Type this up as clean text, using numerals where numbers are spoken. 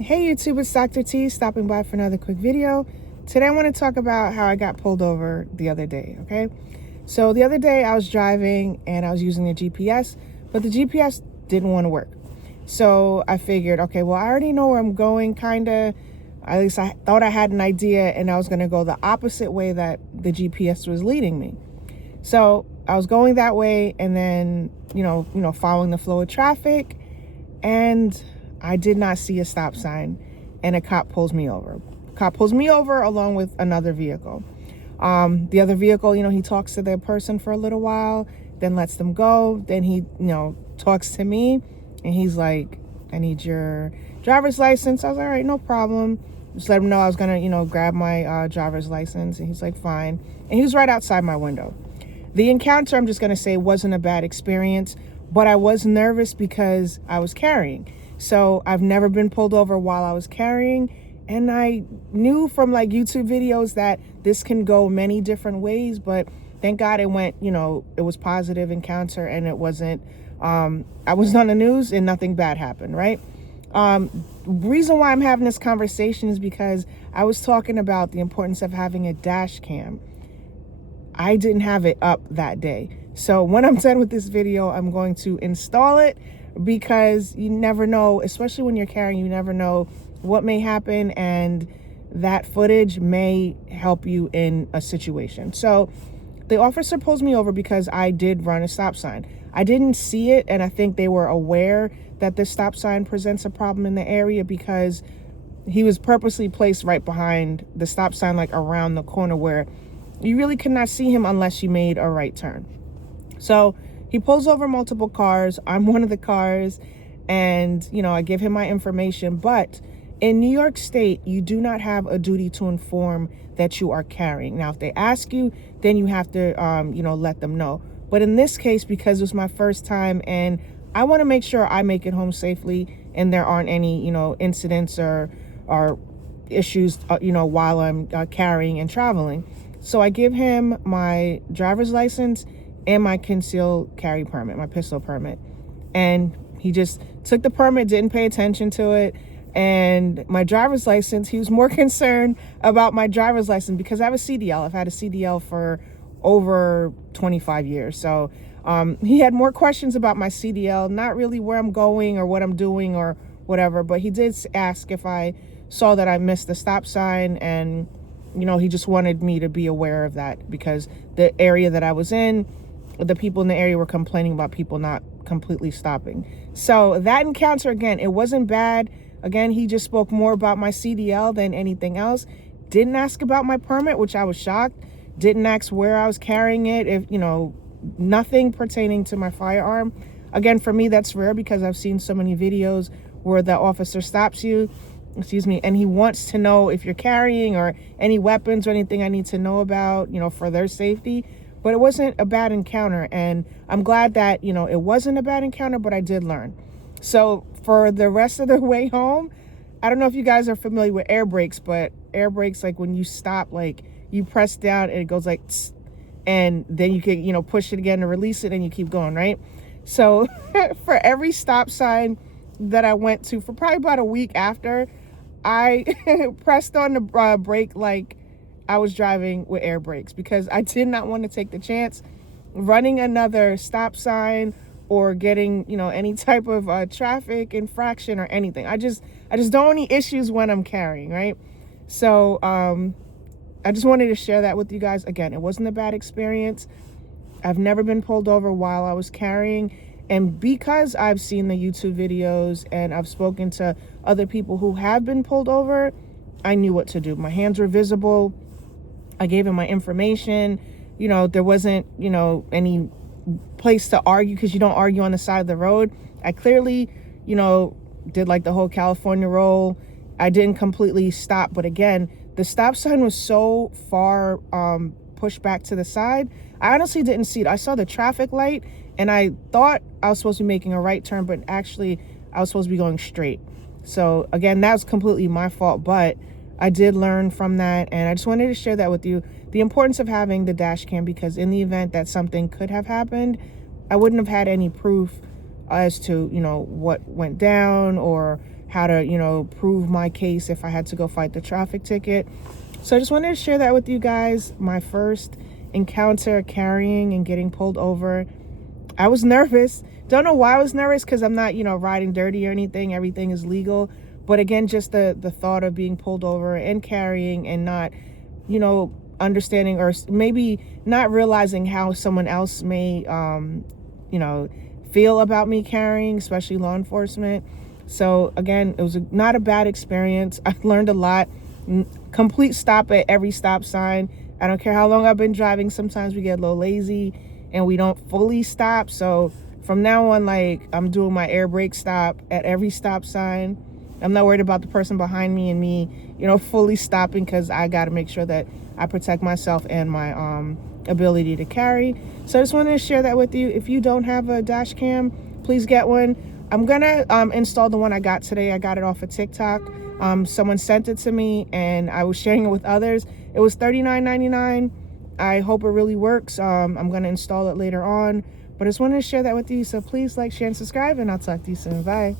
Hey YouTube, it's Dr. T stopping by for another quick video. Today I want to talk about how I got pulled over the other day, okay? So the other day I was driving and I was using the GPS, but the GPS didn't want to work. So I figured, okay, well, I already know where I'm going, kind of. At least I thought I had an idea, and I was going to go the opposite way that the GPS was leading me. So I was going that way and then, following the flow of traffic, and I did not see a stop sign, and a cop pulls me over. Cop pulls me over along with another vehicle. The other vehicle, he talks to the person for a little while, then lets them go. Then he, talks to me, and he's like, I need your driver's license. I was like, all right, no problem. Just let him know I was gonna, grab my driver's license. And he's like, fine. And he was right outside my window. The encounter, I'm just gonna say, wasn't a bad experience, but I was nervous because I was carrying. So I've never been pulled over while I was carrying. And I knew from like YouTube videos that this can go many different ways, but thank God it went, it was positive encounter, and it wasn't, I was on the news and nothing bad happened, right? Reason why I'm having this conversation is because I was talking about the importance of having a dash cam. I didn't have it up that day. So when I'm done with this video, I'm going to install it, because you never know, especially when you're carrying, you never know what may happen, and that footage may help you in a situation. So the officer pulls me over because I did run a stop sign. I didn't see it, and I think they were aware that the stop sign presents a problem in the area, because he was purposely placed right behind the stop sign, like around the corner where you really could not see him unless you made a right turn. So he pulls over multiple cars. I'm one of the cars, and I give him my information. But in New York State, you do not have a duty to inform that you are carrying. Now, if they ask you, then you have to, let them know. But in this case, because it was my first time, and I want to make sure I make it home safely, and there aren't any, incidents or issues, while I'm carrying and traveling. So I give him my driver's license and my concealed carry permit, my pistol permit. And he just took the permit, didn't pay attention to it. And my driver's license, he was more concerned about my driver's license because I have a CDL. I've had a CDL for over 25 years. So he had more questions about my CDL, not really where I'm going or what I'm doing or whatever. But he did ask if I saw that I missed the stop sign, and he just wanted me to be aware of that, because the area that I was in, the people in the area were complaining about people not completely stopping. So that encounter, again, it wasn't bad. Again, he just spoke more about my CDL than anything else. Didn't ask about my permit, which I was shocked. Didn't ask where I was carrying it, if, nothing pertaining to my firearm. Again, for me, that's rare, because I've seen so many videos where the officer stops you, and he wants to know if you're carrying or any weapons or anything I need to know about, for their safety. But it wasn't a bad encounter, and I'm glad that, it wasn't a bad encounter, but I did learn. So for the rest of the way home, I don't know if you guys are familiar with air brakes, but air brakes, like when you stop, like you press down and it goes like, tss, and then you can, push it again to release it, and you keep going, right? So for every stop sign that I went to for probably about a week after, I pressed on the brake like I was driving with air brakes, because I did not want to take the chance running another stop sign or getting, any type of traffic infraction or anything. I just don't want any issues when I'm carrying, right? So I just wanted to share that with you guys. Again, it wasn't a bad experience. I've never been pulled over while I was carrying. And because I've seen the YouTube videos and I've spoken to other people who have been pulled over, I knew what to do. My hands were visible. I gave him my information. There wasn't, any place to argue, because you don't argue on the side of the road. I clearly, did like the whole California roll. I didn't completely stop. But again, the stop sign was so far pushed back to the side. I honestly didn't see it. I saw the traffic light, and I thought I was supposed to be making a right turn, but actually I was supposed to be going straight. So again, that was completely my fault, but I did learn from that, and I just wanted to share that with you. The importance of having the dash cam, because in the event that something could have happened, I wouldn't have had any proof as to, you know, what went down or how to, you know, prove my case if I had to go fight the traffic ticket. So I just wanted to share that with you guys. My first encounter carrying and getting pulled over. I was nervous. Don't know why I was nervous, because I'm not, you know, riding dirty or anything. Everything is legal. But again, just the thought of being pulled over and carrying and not, you know, understanding or maybe not realizing how someone else may, you know, feel about me carrying, especially law enforcement. So again, it was not a bad experience. I learned a lot. Complete stop at every stop sign. I don't care how long I've been driving. Sometimes we get a little lazy and we don't fully stop. So from now on, like, I'm doing my air brake stop at every stop sign. I'm not worried about the person behind me and me, you know, fully stopping, because I got to make sure that I protect myself and my ability to carry. So I just wanted to share that with you. If you don't have a dash cam, please get one. I'm gonna install the one I got today. I got it off of TikTok. Someone sent it to me and I was sharing it with others. It was $39.99. I hope it really works. I'm gonna install it later on, but I just wanted to share that with you. So please like, share, and subscribe, and I'll talk to you soon. Bye.